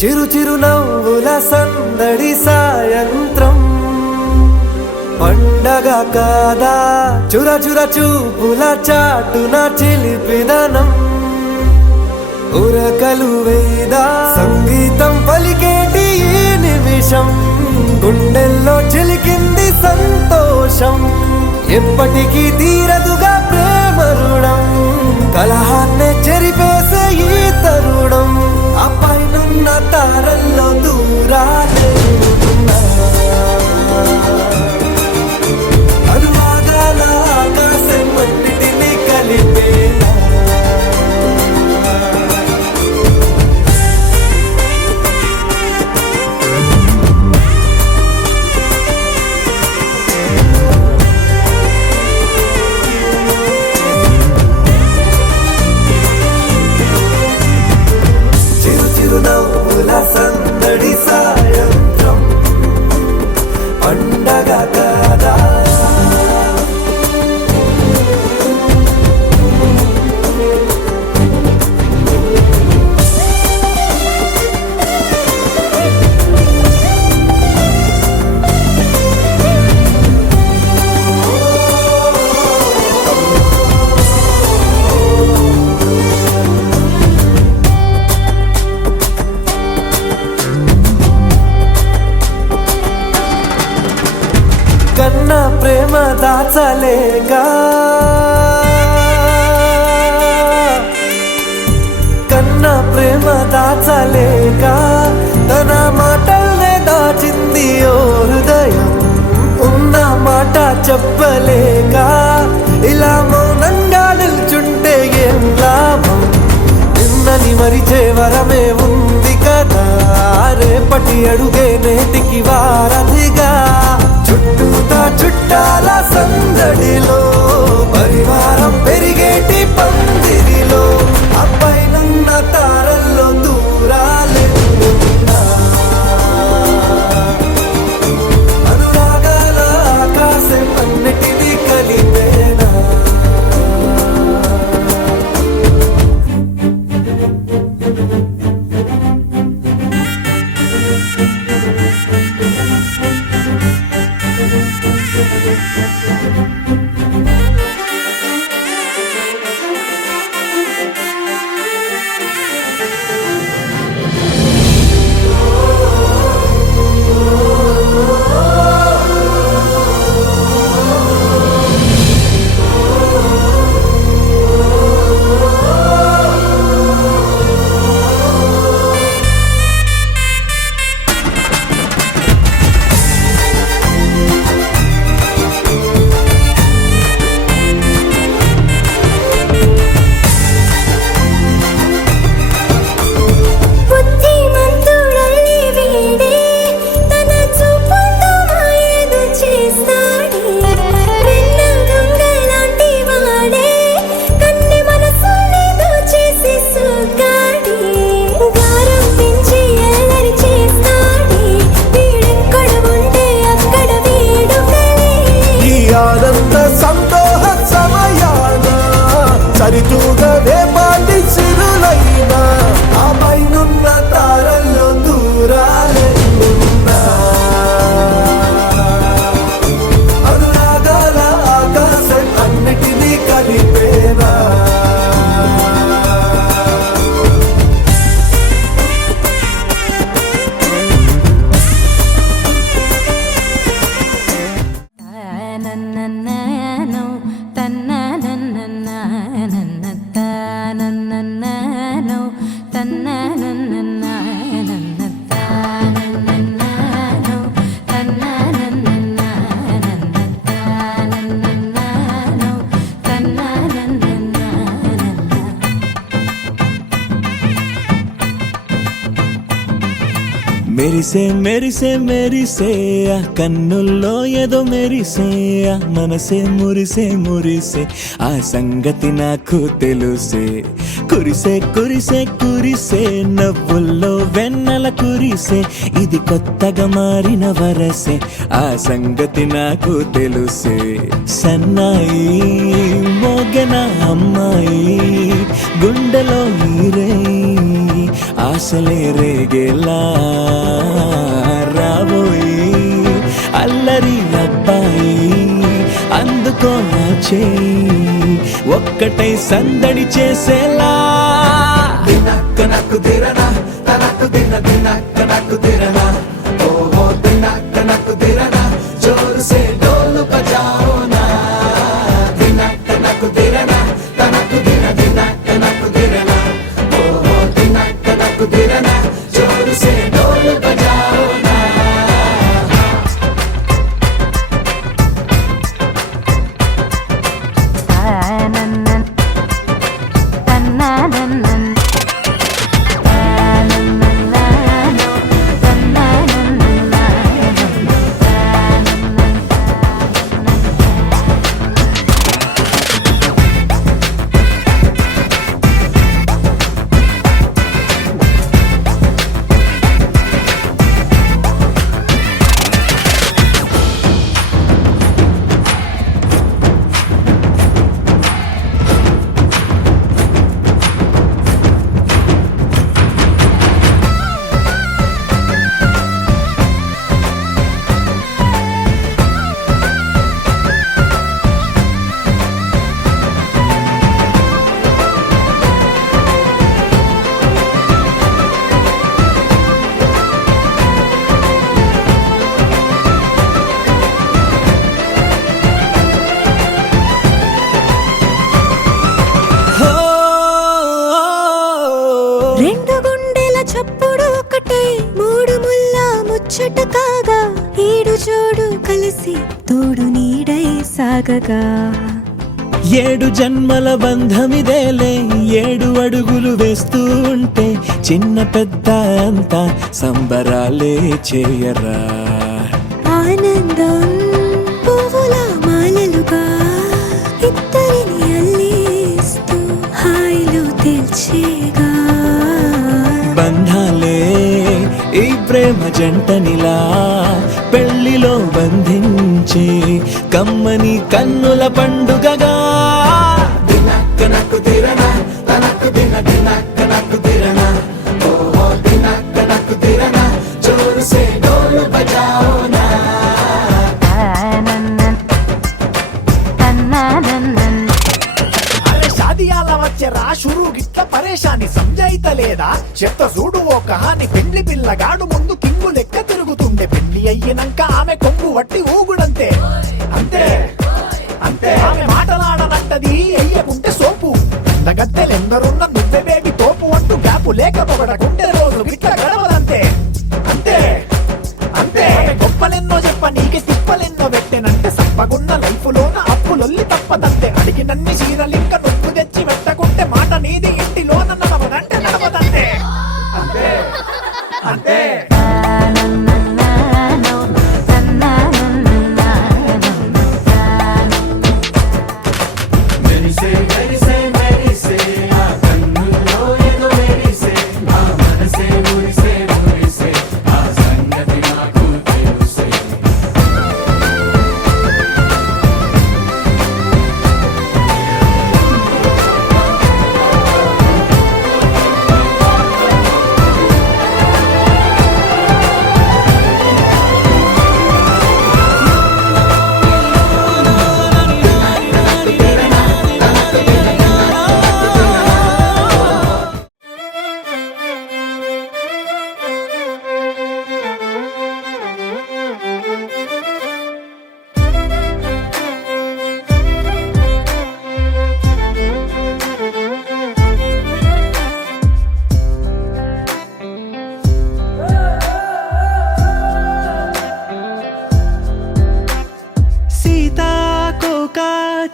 చిరు చిరు నవ్వుల సందడి సాయంత్రం పండగ కాదా చుర చుర చూపుల చాటున చిలిపిదనం ఉరకలు వేదా సంగీతం పలికేటి ఈ నిమిషం గుండెల్లో చిలికింది సంతోషం ఎప్పటికీ తీరదుగా ప్రేమ రుణం కలహాన్నే చెరిపేసే ఈ తరుణం ఆ పైనున్న తారల్లో దూరాలే అనువాదాల ఆకాశం అన్నిటినీ కలిపేలా సందడి సాయంత్రం పండగ కాదా కన్నా ప్రేమ దాచలేగా కన్నా ప్రేమ దాచలేగా తన మాటల్నే దాచింది ఓ హృదయం ఉన్న మాట చెప్పలేక ఇలా మౌనంగా నిల్చుంటే ఏం లాభం నిన్నని మరిచే వరమే ఉంది కదా రేపటి అడుగే నేటికి వారధిగా చుట్టూతా చుట్టాల సందడిలో పరివారం పెరిగేటి పందిరిలో అప్పైనున్న తారల్లో దూరాలే అనురాగాల ఆకాశం అన్నిటినీ కలిపేనా సంతోష సమయాన సరితూగవే పాటి సిరులైనా ఆ పైనున్న తారల్లో దూరాలే ఉన్నా అనురాగాల ఆకాశం అన్నిటినీ కలిపేనా మెరిసే మెరిసే మెరిసే కన్నుల్లో ఏదో మెరిసే మనసే మురిసే మురిసే ఆ సంగతి నాకు తెలుసే కురిసే కురిసే కురిసే నవ్వుల్లో వెన్నెల కురిసే ఇది కొత్తగా మారిన వరసే ఆ సంగతి నాకు తెలుసే సన్నాయి మోగెన అమ్మాయి గుండెలో ఈరే ఆ ఆశలే రేగేలా రాబోయి అల్లరి అబ్బాయి అందుకో నా చేయి ఒక్కటై సందడి చేసేలా దినక్క నక్కు దిరనా తనకు దిన దినక్క నక్కు దిరనా ఓహో దినక్క నక్కు దిరనా జోరు సే డోలు బజాओ నా దినక్క నక్కు దిరనా తనకు దిన దినక్క నక్కు దిరనా ఓహో దినక్క నక్కు దిరనా జోరు సే డోలు బజాओ నా రెండు గుండెల చప్పుడు ఒకటే మూడు ముల్ల ముచ్చట కాగా ఏడు జోడు కలిసి తోడు నీడై సాగగా ఏడు జన్మల బంధమిదేలే ఏడు అడుగులు వేస్తూ ఉంటే చిన్న పెద్ద అంతా సంబరాలే చేయరా ఆనందం పువ్వుల మాలలుగా ఇద్దరిని అల్లేస్తూ హాయిలో తెల్చేగా బంధాలే ఈ ప్రేమ జంటనిలా పెళ్లిలో బంధించే కమ్మని కన్నుల పండుగగా దినక్క నక్కు దిరనా తనకు దిన దినక్క నక్కు దిరనా ఓహో దినక్క నక్కు దిరనా జోరు సే డోలు బజాओ నా అరే షాదియాల వచ్చెరా షురూ గిట్ల పరేషాని సంజాయితలేదా చెత్త చూడు ఓ కహాని పెండ్లి పిల్లగాడు ముందు కింగు లెక్క తిరుగుతుండే పెండ్లి అయ్యినంక ఆమె కొంగు వట్టి ఊగుడంతే అంతే అంతే ఆమె మాటలాడనంటది ఎయ్యకుంటే సోపు గద్దెలెందరున్న నువ్వే బేబీ తోపు అంటూ గ్యాపు లేక పొగడకుంటే రోజు గిట్ల గడవదంతే అంతే అంతే గొప్పలెన్నో చెప్ప నీకే తిప్పలెన్నో పెట్టెనంటే సప్పగున్న లైఫ్ లోన అప్పులొల్లి తప్పదంతే అడిగినన్ని చీరలింక నువ్వు తెచ్చి పెట్టకుంటే మాట నీది ఇంటిలోన నడవదంటే నడవదంతే అంతే అంతే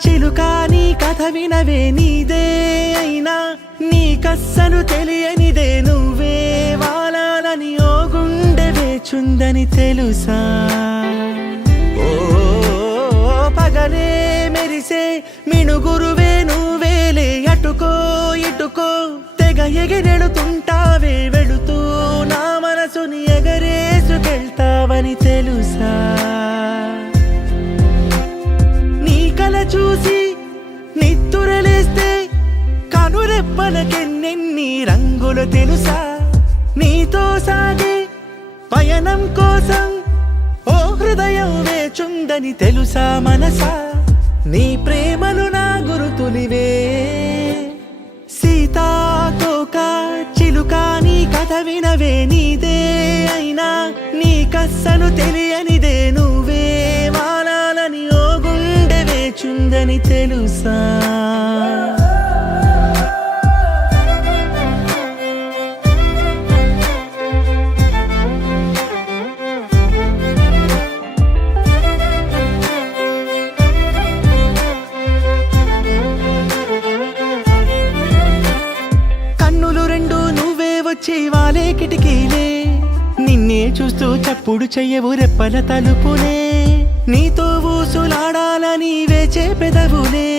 చిలుకాని కథ వినవే నీదే అయినా నీకస్సలు తెలియనిదే నువ్వే వాలాలని ఓ గుండె వేచుందని తెలుసా ఓ పగలే మెరిసే మిణుగురువే నువ్వేలే అటుకో ఇటుకో తెగ ఎగిరెడుతుంటావే వెళుతూ నా మనసుని ఎగరేసుకెళ్తావని తెలుసా చూసి నిత్తురలేస్తే కనురెప్పలకెన్నెన్ని రంగులు తెలుసా నీతో సాగే పయనం కోసం ఓ హృదయం వేచుందని తెలుసా మనసా నీ ప్రేమలు నా గురుతులివే సీతాకోక చిలుక నీ కథ వినవే నీదే అయినా నీ కస్సలు తెలియనిదే నువ్వే వాలాలని ఓ గుండె వేచుందని తెలుసా వాలే కిటికీలే నిన్నే చూస్తూ చప్పుడు చెయ్యవు రెప్పల తలుపులే నీతో ఊసులాడాలని వేచే పెదవులే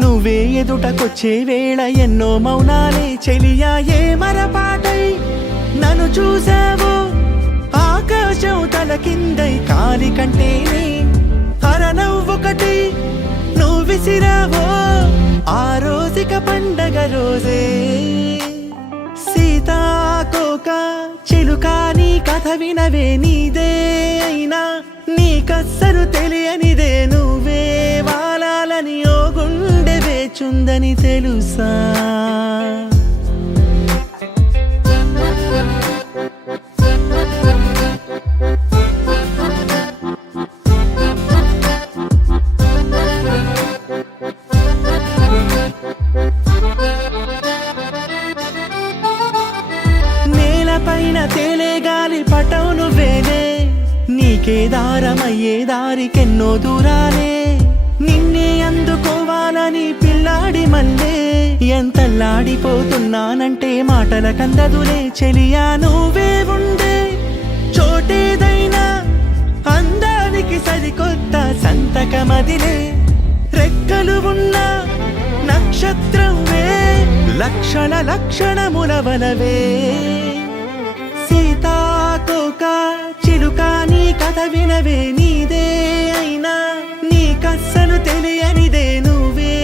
నువ్వే ఎదుటకొచ్చే వేళ ఎన్నో మౌనాలే చెలియా ఏ మరపాటై నన్ను చూసావో ఆకాశం తల కిందై కాలి కంటేనే అరనవ్వొకటి నువ్వు విసిరావో ఆ రోజుక పండగ రోజే సీతాకోక చిలుక నీ కథ వినవే నీదే అయినా నీ కస్సలు తెలియనిదే నువ్వే వాలాలని ఓ గుండె వేచుందని తెలుసా పైన తేలే గాలి పటం నువ్వేనే నీకే దారమయ్యే దారికెన్నో దూరాలే నిన్నే అందుకోవాలని పిల్లాడి మల్లే ఎంతల్లాడిపోతున్నానంటే మాటల కందదులే చెలియా నువ్వే ఉండే చోటేదైనా అందానికి సరికొత్త సంతకమదిలే రెక్కలు ఉన్న నక్షత్రమే లక్షణములవలవే సీతాకోక చిలుక నీ కథ వినవే నీదే అయినా నీ కస్సలు తెలియనిదే నువ్వే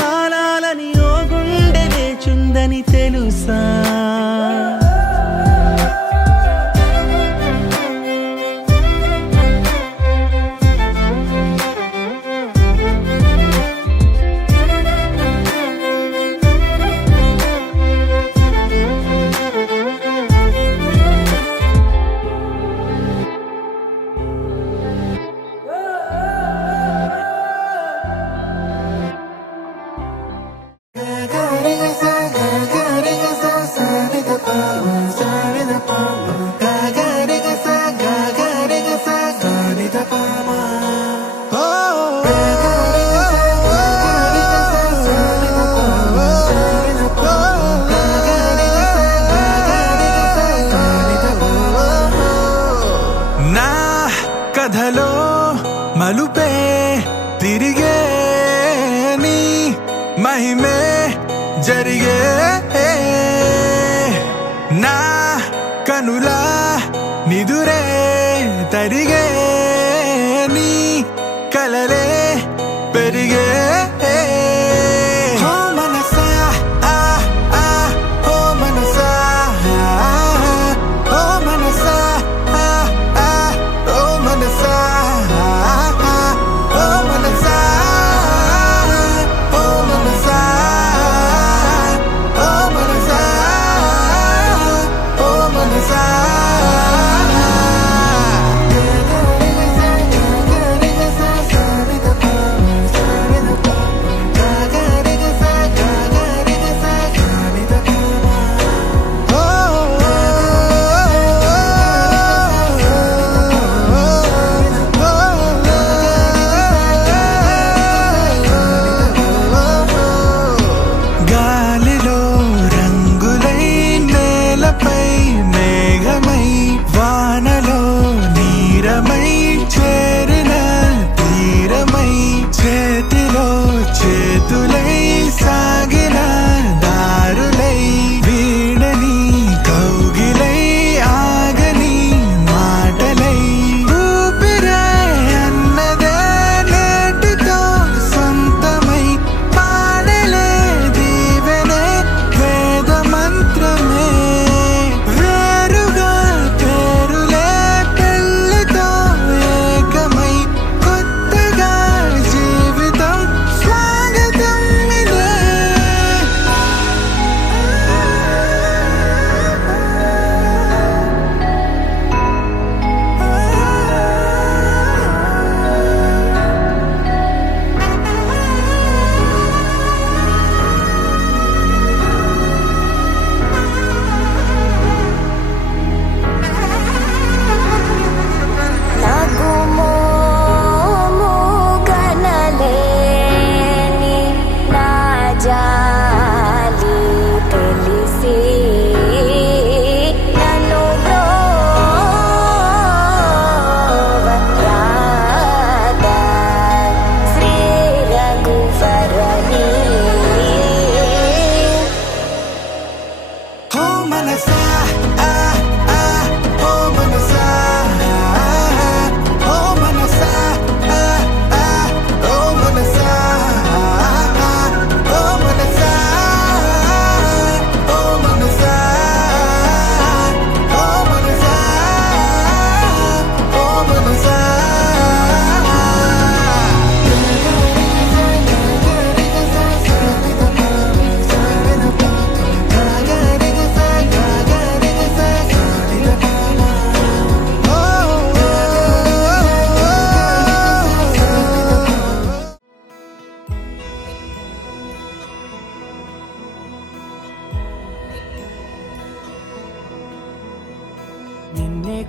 వాలాలని ఓ గుండె వేచుందని తెలుసా కథలో మలుపే తిరిగే నీ మహిమే జరిగే నా కనులా నిదురే తరిగే నీ కలలే పెరిగే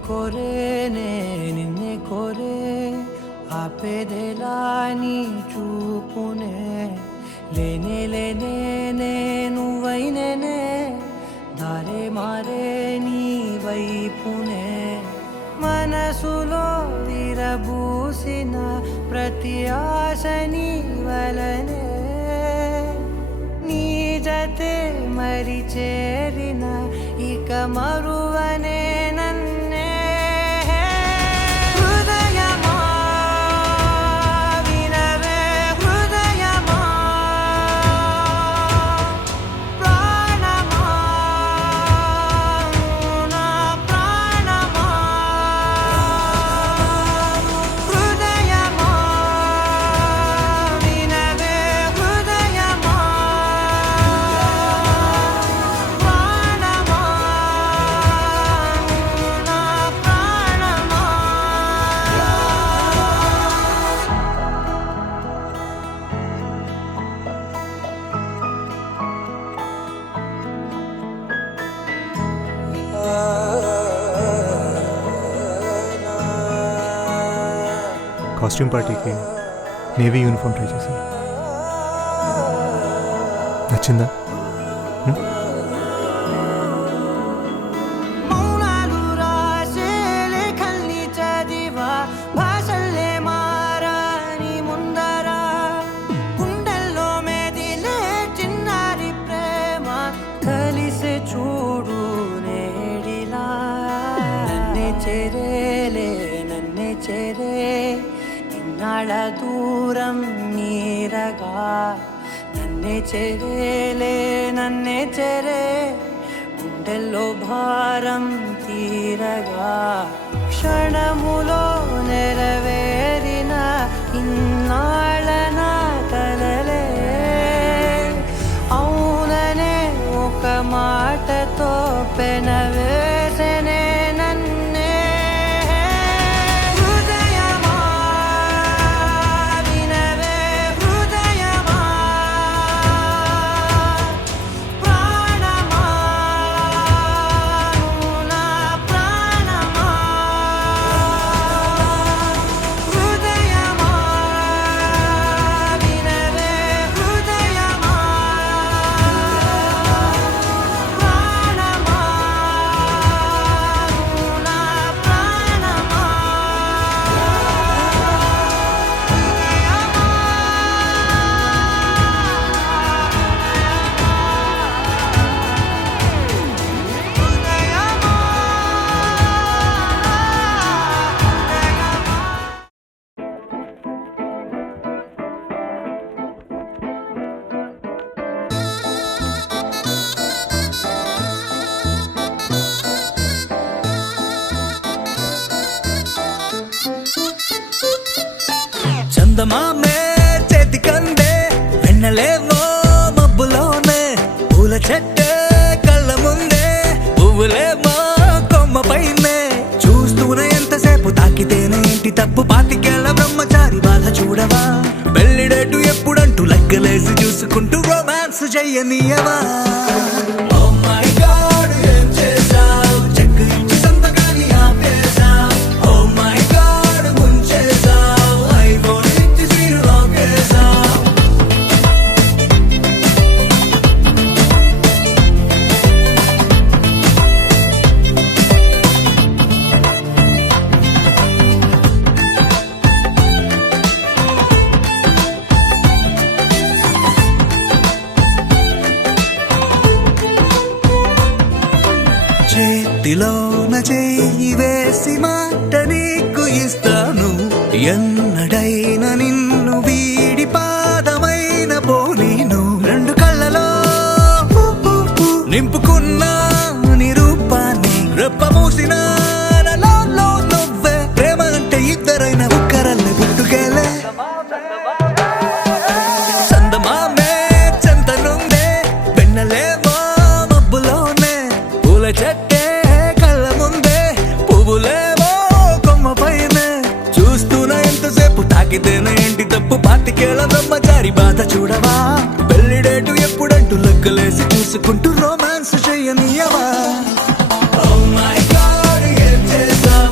కోరేనే నిన్నే కోరే ఆపేదేలా నీ చూపునే లేనే లేనే నువ్వైనేనే దారే మారే నీ వైపునే మనసులో విరబూసిన ప్రతి ఆశ నీ వలనే నీ జతే మరి చేరిన ఇక మరువనే నన్నే హృదయమా వినవే హృదయమా ప్రాణమా నా ప్రాణమా హృదయమా వినవే హృదయమా ప్రాణమా నా ప్రాణమా కాస్ట్యూమ్ పార్టీకి నేవీ యూనిఫామ్ ట్రై చేశాను. నచ్చిందా? మౌనాలు రాసే లేఖల్ని చదివా భాషల్లే మారాని ముందర గుండెల్లో మెదిలే చిన్నారి ప్రేమ కలిసే చూడు నేడిలా నన్నే చేరే ఇన్నాళ్ళ దూరం నీరగా నన్నే చేరే గుండెల్లో భారం తీరగా క్షణములో నెరవేరిన ఇన్నాళ్ళ నా కలలే అవుననే ఒక మాటతో పెనవేసనే నన్నే హృదయమా వినవే హృదయమా ప్రాణమా నా ప్రాణమా హృదయమా వినవే హృదయమా ప్రాణమా నా ప్రాణమా చందమామే చేతికందే వెన్నలేవో మబ్బులోనే పూల చెట్టే కళ్ళ ముందే పువ్వులేమో కొమ్మ పైనే చూస్తూనే ఎంతసేపు తాకితేనే ఇంటి తప్పు పాతికేళ్ల బ్రహ్మచారి బాధ చూడవా పెళ్లిడేటు ఎప్పుడంటూ లెక్కలేసి చూసుకుంటూ రొమాన్స్ చెయ్యనీయవా Oh my God, ఏం చేశావ్? చెక్కు ఇచ్చి సంతకాన్ని ఆపేశావ్. Oh my God, ముంచేశావ్. iPhone ఇచ్చి screen lock చేశావ్. చేతిలోన చెయ్యి వేసి మాట నీకు ఇస్తాను ఎన్నడైనా నిన్ను వీడి పాదమైన పోనీను రెండు కళ్ళలో నింపుకున్న నీ రూపాన్ని రెప్ప మూసిన నాలో నువ్వే ప్రేమ అంటే ఇద్దరైన ఒక్కరల్ని పుట్టుకెళ్ళే చందమామే చెంతనుందే వెన్నలేమో మబ్బులోనే పూల చెట్టే కళ్ళ ముందే పువ్వులేమో కొమ్మ పైనే చూస్తూనే ఎంతసేపు తాకితేనే ఏంటి తప్పు పాతికేళ్ల బ్రహ్మచారి బాధ చూడవా పెళ్లిడేటు ఎప్పుడంటూ లెక్కలేసి చూసుకుంటూ రొమాన్స్ చెయ్యనీయవా Oh my God, ఏం చేశావ్?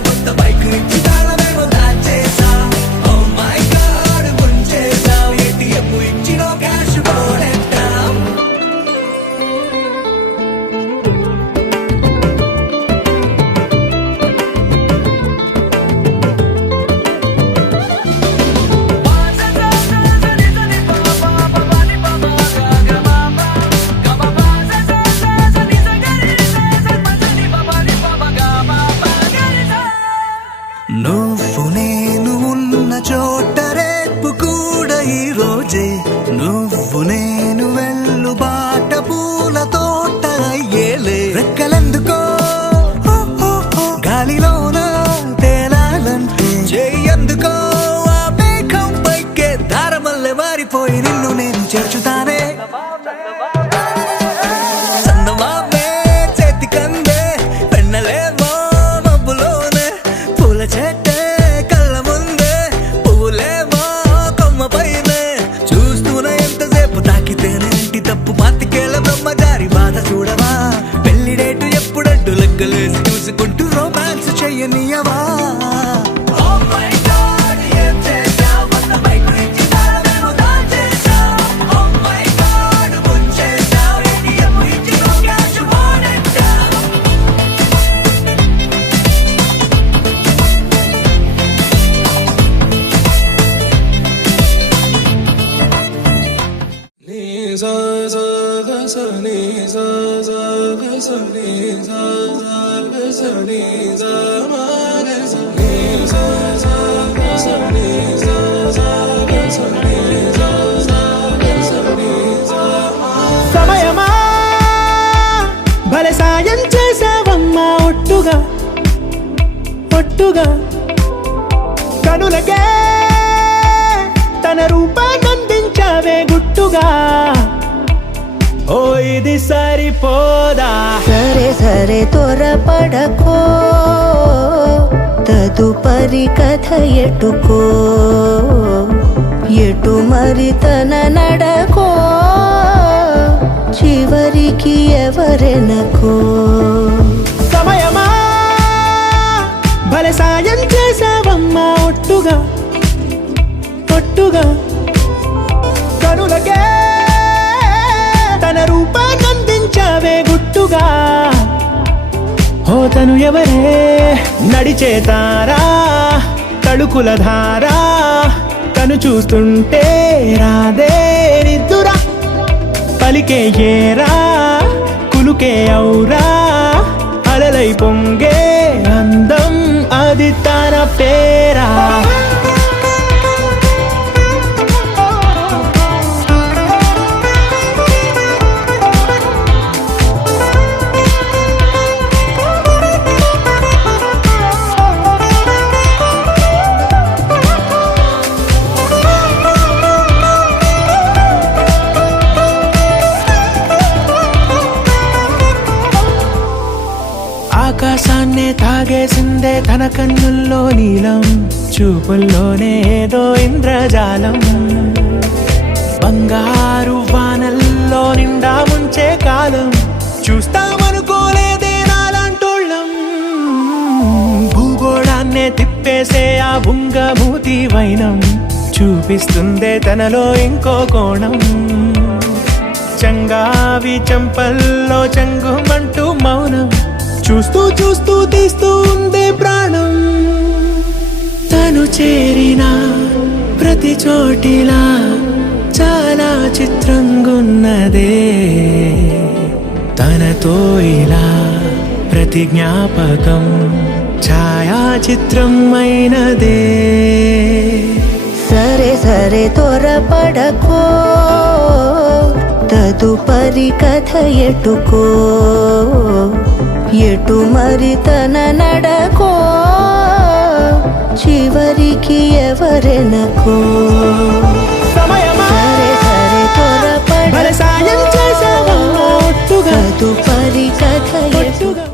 ఈ రోజే నువ్వు నేను వెళ్ళు బాట పూల తోట అయ్యేలే రెక్కలెందుకో గాలిలోన తేలాలంటే చెయ్యందుకో ఆ మేఘం పైకే దారమల్లె మారిపోయి నిన్ను నేను చేర్చుతానే చందమామే చేతికందే పెన్నలేమో మబ్బులోనే పూల చెట్టే కళ్ళ ముందే పువ్వులేమో కొమ్మ పైనే చూస్తూనే ఎంతసేపు తాకితేనే ఇంటి తప్పు పాతికేళ్ళ బ్రహ్మచారి బాధ చూడవా పెళ్లి డేటు ఎప్పుడంటూ లెక్కలేసి చూసుకుంటూ రొమాన్స్ చెయ్యనియవా సమయమా భలే సాయం చేసావమ్మా ఒట్టుగా ఒట్టుగా కనులకే తన రూపాన్నందించావే గుట్టుగా ఓ ఇది సరిపోదా సరే సరే త్వరపడకో తదుపరి కథ ఎటుకో ఎటు మరి తన నడకో చివరికి ఎవరెనకో సమయమా భలే సాయం చేసావమ్మా ఒట్టుగా ఒట్టుగా కనులకే తన రూపాన్నందించావే గుట్టుగా ఓ తను ఎవరే నడిచే తారా తళుకుల ధారా తను చూస్తుంటే రాదే నిద్దురా పలికే ఏరా కులుకే ఔరా అలలై పొంగే అందం అది తన పేరా ఆకాశాన్నే తాగేసిందే తన కన్నుల్లో నీలం చూపుల్లోనే ఏదో ఇంద్రజాలం బంగారు వానల్లో నిండా ముంచే కాలం చూస్తామనుకోలేదే నాలాంటోళ్ళం భూగోళాన్నే తిప్పేసే ఆ బుంగమూతి వైనం చూపిస్తుందే తనలో ఇంకో కోణం చంగావి చంపల్లో చంగుమంటూ మౌనం చూస్తూ చూస్తూ తీస్తూ ఉందే ప్రాణం తను చేరిన ప్రతి చోటిలా చాలా చిత్రంగున్నదే తనతో ఇలా ప్రతి జ్ఞాపకం ఛాయాచిత్రం అయినదే సరే సరే త్వరపడకో తదుపరి కథ ఎటుకో ఎటు మరి తన నడకో చివరికి ఎవరెనకో సమయమా సరే సరే భలే సాయం చేసావమ్మా ఒట్టుగా తదుపరి కథ ఎటుకో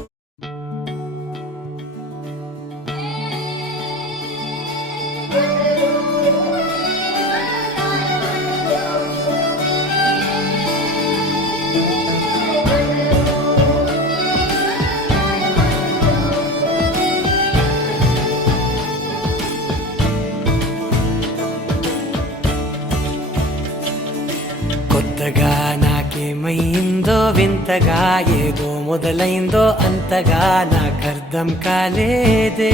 కొత్తగా నాకేమైందో వింతగా ఏదో మొదలైందో అంతగా నాకర్థం కాలేదే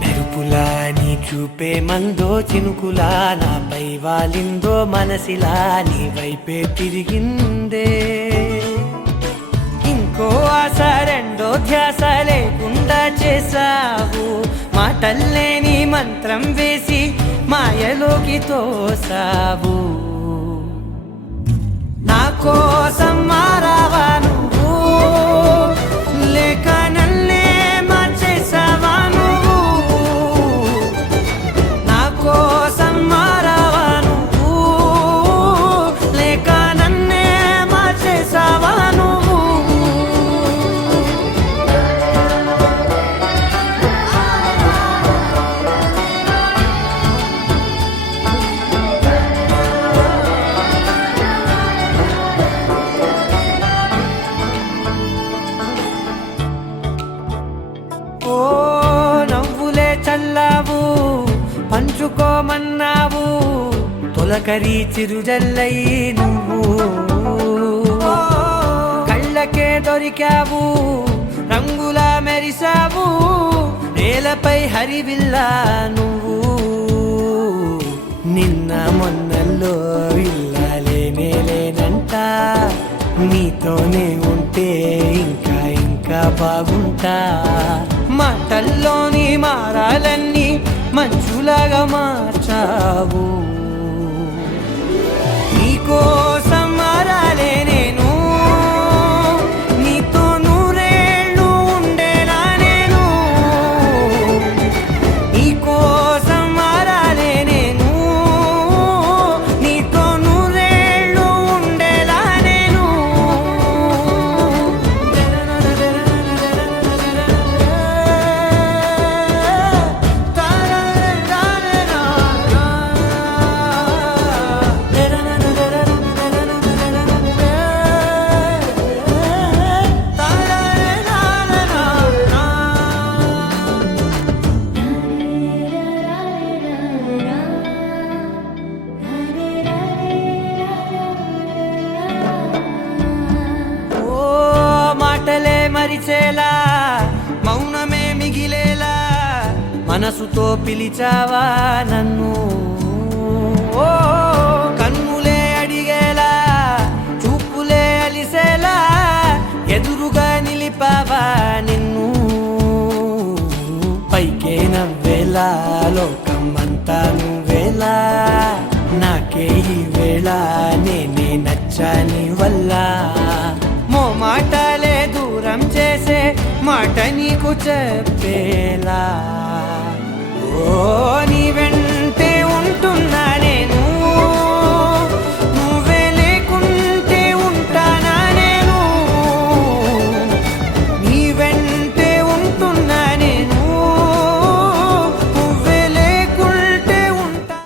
మెరుపులా నీ చూపే మందో చినుకులా నాపై వాలిందో మనసిలా నీ వైపే తిరిగిందే ఇంకో ఆశ రెండో ధ్యాస లేకుండా చేసావు మాటల్లేని మంత్రం వేసి మాయలోకి తోసావు. నా కోసం మారావా నువ్వు, లేక నన్నే మార్చేసావా నువ్వు. నా కోసం మారావా నువ్వు, లేక నన్నే మార్చేసావా నువ్వు. ఓ నవ్వులే చల్లావు, పంచుకోమన్నావు, తొలకరి చిరుజల్లై నువ్వు. కళ్ళకే దొరికావు, రంగులా మెరిసావు, నేలపై హరివిల్లా నువ్వు. నిన్న మొన్నల్లో ఇల్లాలేనే లేనంట, నీతోనే ఉంటే ఇంకా ఇంకా బాగుంటా. మాటల్లోని మారాలన్నీ మంచులాగా మార్చావు. నీకోసం మారాలే నేను, నీతో నూరేళ్ళు ఉండేలా నేను. నీకోసం మారాలే నేను, నీతో నూరేళ్ళు ఉండేలా నేను. ఓ మాటలే మరిచేలా, మౌనమే మిగిలేలా, మనసుతో పిలిచావా నన్ను. ఓ కన్నులే అడిగేలా, చూపులే అలిసేలా, ఎదురుగా నిలిపావా నిన్ను. పైకే నవ్వేలా, లోకమంతా నువ్వేలా, నాకే ఈ వేళ నేనే నచ్చాని వల్ల. మాటలే దూరం చేసే మాట నీకు చెప్పేలా. ఓ నీ వెంటే ఉంటున్నా నేను, నువ్వే లేకుంటే ఉంటానా నేను. నీ వెంటే ఉంటున్నా నేను, నువ్వే లేకుంటే ఉంటా.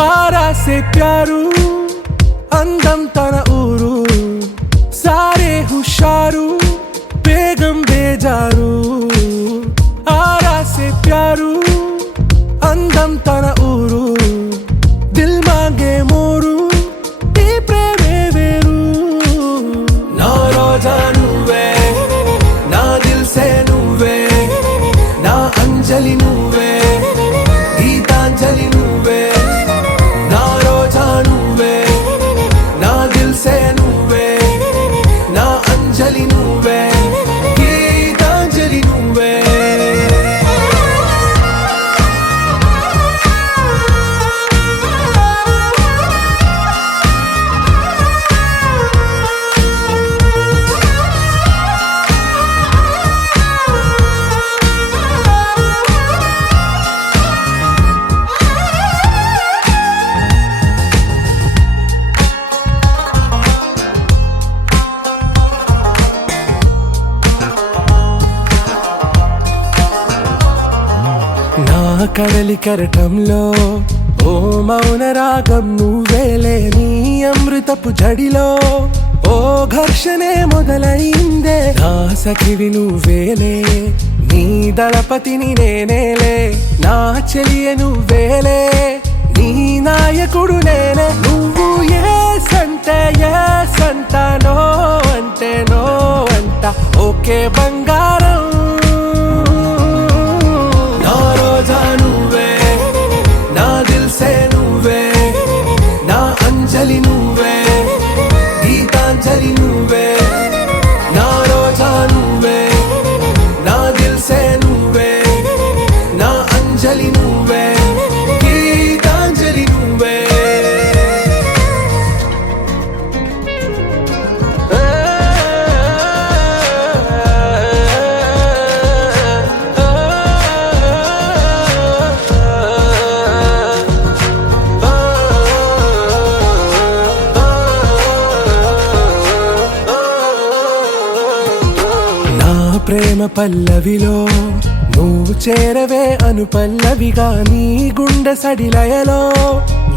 आरा से प्यारू అందం తన ఊరు, సారే హుషారు బేగం బేజారు. ఆరా సే ప్యారు అందం తన ఊరు, దిల్ మాంగే మోరు, ఈ ప్రేమే వేరు. నా రోజా నువ్వే, నా దిల్ సే నువ్వే, నా అంజలి నువ్వే, గీతాంజలి నువ్వే. నా రోజా నువ్వే, నా దిల్ సే నువ్వే, నా అంజలి నువ్వే, గీతాంజలి నువ్వే. కడలి కరటంలో ఓ మౌన రాగం నువ్వేలే, నీ అమృతపు జడిలో ఓ ఘర్షణే మొదలైందే. నా సఖివి నువ్వేలే, నీ దళపతిని నేనేలే, నా చెలియ నువ్వేలే, నీ నాయకుడు నేనే. నువ్వు ఏసంటే ఏసంట, నో అంటే నో అంట, ఓకే బంగారం. నా రోజా నువ్వే, నా దిల్సే నువ్వే, నా అంజలి నువ్వే, గీతాంజలి నువ్వే. నా రోజా నువ్వే, నా దిల్సే నువ్వే, నా అంజలి నువ్వే, గీతాంజలి నువ్వే. నా ప్రేమ పల్లవిలో నువ్వు చేరవే అను పల్లవిగా, నీ గుండె సడిలయలో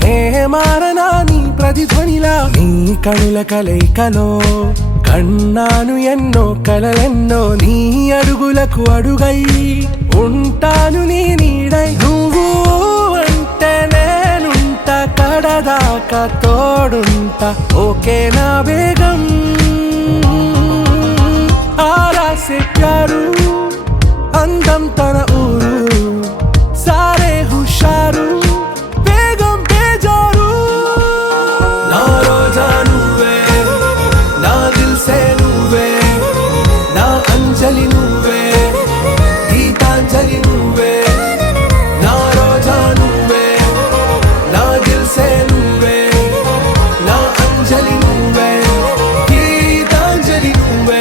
నే మారనా నీ ప్రతిధ్వనిలా. నీ కనుల కలయికలో కన్నాను ఎన్నో కలలెన్నో, నీ అడుగులకు అడుగై ఉంటాను నీ నీడై. నువ్వు అంటే నేనుంట, కడదాకా తోడుంట, ఓకే నా బేగం. आरा से प्यारू అందం తన ఊరు, సారే హుషారు బేగం బేజారు. నా రోజా నువ్వే, నా దిల్సే నువ్వే, నా అంజలి నువ్వే, గీతాంజలి నువ్వే. నా రోజా నువ్వే, నా దిల్సే నువ్వే, నా అంజలి నువ్వే, గీతాంజలి నువ్వే.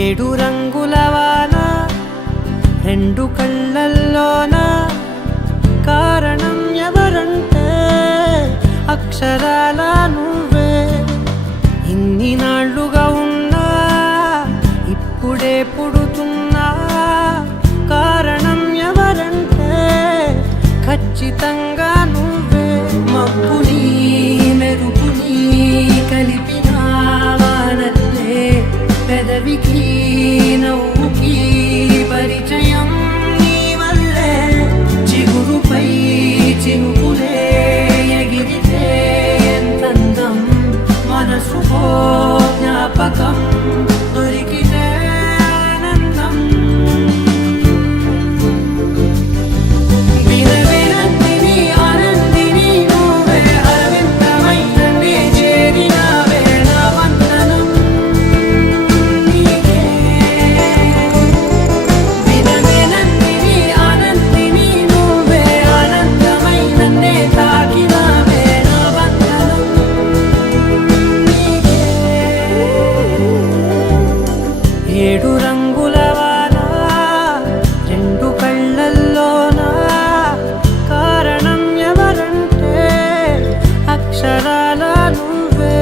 ఏడు రంగుల వాన రెండు కళ్ళల్లోన, కారణం ఎవరంటే అక్షరాల నువ్వే. ఇన్ని నాళ్ళుగా ఉన్నా ఇప్పుడే పుడుతున్నా, కారణం ఎవరంటే ఖచ్చితంగా నువ్వే. మబ్బుని మెరుపుని కలిపిన వానల్లే, పెదవికి నవ్వుకి పరిచయం నీ వల్లే. చిగురుపై చినుకులే ఎగిరితే ఎంతందం, మనసుకో జ్ఞాపకం దొరికితే ఆనందం. వినవినందిని ఆనందిని నువ్వే, అరవిందమైన నే చేరినావే, నా వందనం నీకే. వినవినందిని ఆనందిని నువ్వే, ఆనందమైన నే తాకినావే, నా వందనం నీకే. ఏడు రంగుల వాన రెండు కళ్ళల్లోన, కారణం ఎవరంటే అక్షరాల నువ్వే.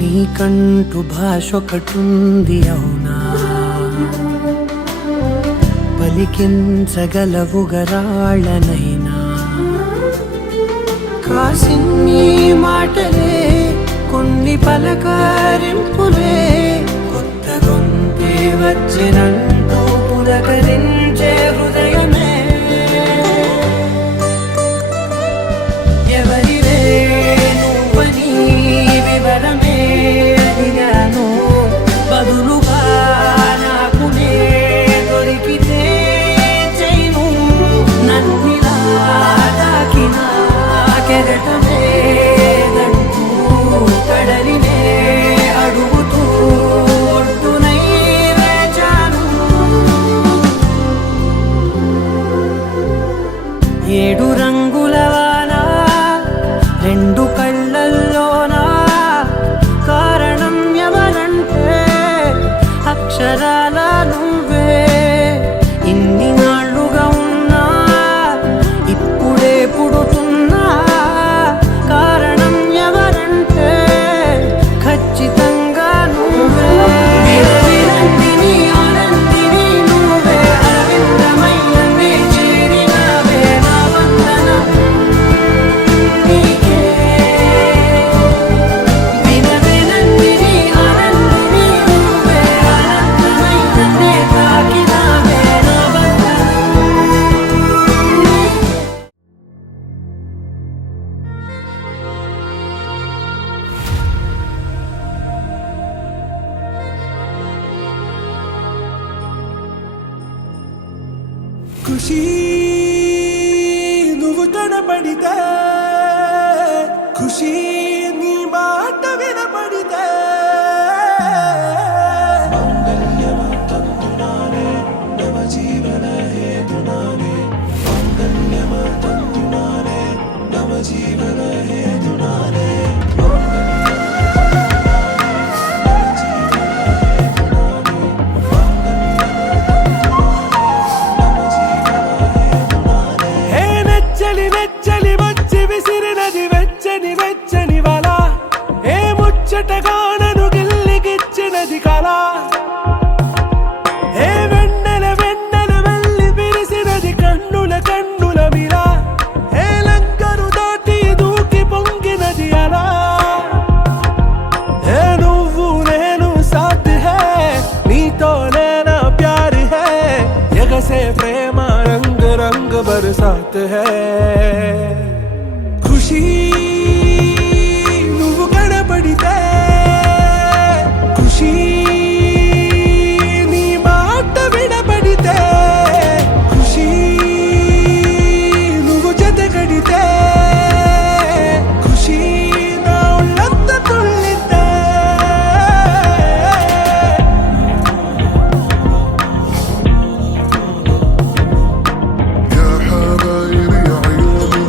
నీకంటూ భాష ఒకటుంది అవునా, పలికించగలవు గరాళ్ళనైనా. కాసిన్ని మాటలే కొన్ని పలకరింపులే, కొత్త గొంతే వచ్చినంటూ పులకరించే హృదయమే. ఎవరివే నువ్వని వివరమే అడిగాను, బదులుగా నాకునే దొరికితే చేయను. నన్నిలా ఖుషి నువ్వు కనపడితే ఖుషి నీ మాట వినపడితే హే నెచ్చలి నెచ్చలి వచ్చి విసిరినది వెచ్చని వెచ్చని వల ఏ ముచ్చటగానను గిల్లిగిచ్చినది కళ ఏ వెన్నెల వెన్నెల వెళ్ళి విరిసినది కన్నుల కన్నుల మిల ఏ లంకను దాటి దూకి పొంగినది అలా ఏ నువ్వు నేను సాథ్ హే నీతోనే నా ప్యార్ హే ఎగసే ప్రేమ రంగ్ రంగ్ బరసాత్ హే ఖుషి నువ్వు కనపడితే ఖుషి నీ మాట వినపడితే ఖుషి నువ్వు జతగడితే ఖుషి నా ఒళ్ళంత తుళ్ళితే يا حبايبي عيوني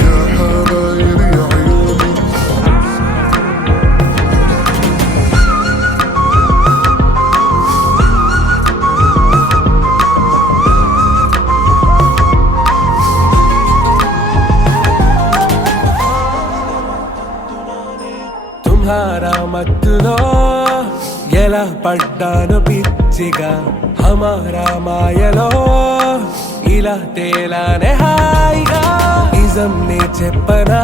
يا حبايبي عيوني తుమ్హారా మత్తులో ఎలా పడ్డాను పిచ్చిగా హమారా మాయలో ఇలా తేలానే హాయిగా నిజం నే చెప్పనా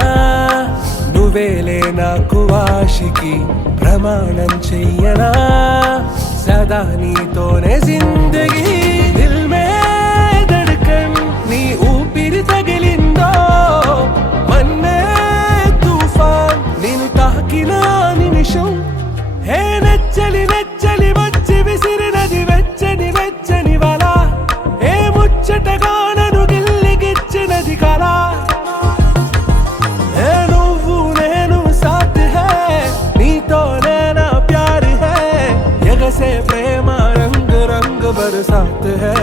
నువ్వేలే నాకు ఆశికి ప్రమాణం చెయ్యనా సదా నీతోనే జిందగీ దిల్ మే ధడ్కన్ నీ ఊపిరి తగిలిందో మన్నే తుఫాన్ నేను తాకిన నిమిషం హే నెచ్చలి నెచ్చలి వచ్చి విసిరినది వెచ్చని వెచ్చని వల ఏ ముచ్చటగానను గిల్లిగిచ్చినది కళ ఏ నువ్వు నేను సాథ్ హే నీతోనే నా ప్యార్ హే ఎగసే ప్రేమ రంగ్ రంగ్ బరసాత్ హే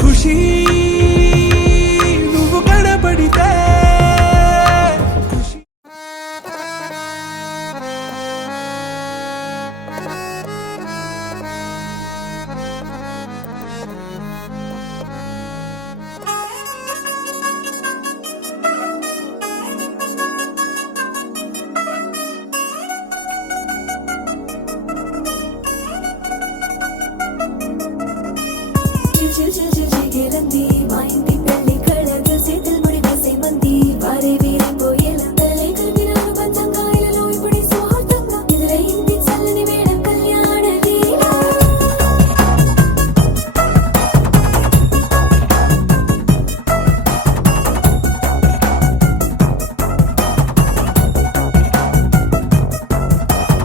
ఖుషి నువ్వు కనపడితే ఖుషి చిగిరంది మా ఇంటి పెళ్లి కళగా చేతులు ముడి వేసే మంది వారే వీరిపోయేలా తలే కలిపినాను పంచంగాయలలో ఇప్పుడు స్వార్థంగా ఎదురైంది చల్లని వేళ కళ్యాణ లీల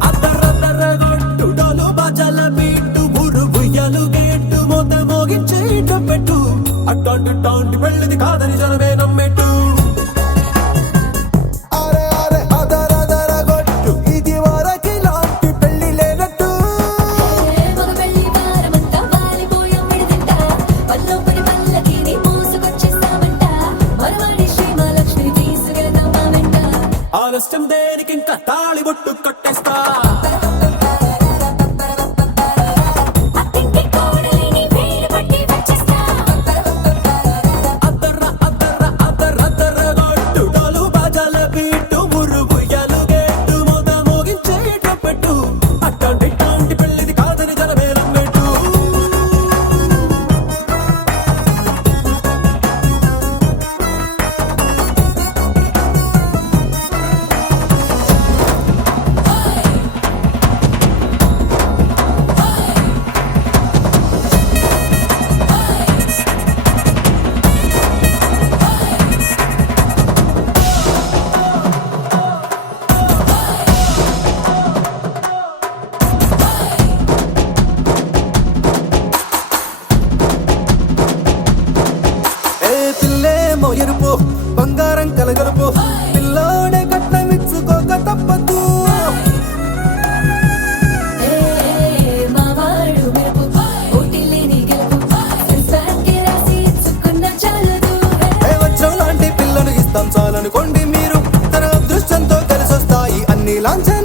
అద్దరద్దరగొట్టు డోలు బాజాల బీటు ఊరు ఉయ్యాలు గేట్టు మోత మోగించే పెట్టు అట్టాంటి టాంటి పెళ్ళిది కాదని జనమే నమ్మెట్టు అరే అరే అదరదరగొట్టు ఇది వరకి లాంటి పెళ్లి లేనట్టు మగ పెళ్లి వారమంతా వాలిపోయాం విడిదింట పల్లోపడి పల్లకిని మోసుకొచ్చేస్తామంట మరవాడి శ్రీమహాలక్ష్మి తీసుకెళ్దాం మా వెంట ఆలస్యం దేనికింకా తాళి బొట్టు కట్టేస్తా అత్తింటి కోడలిని వేలు పట్టి వచ్చేస్తా అద్దర్ర అద్దర్ర అద్దర్ర అద్దరగొట్టు డోలు బాజాల బీటు ఊరు ఉయ్యాలు గేట్టు మోత మోగించే పెట్టు అట్టాంటి టాంటి పెళ్ళిది కాదని జనమే నమ్మెట్టు Hey! లాంఛన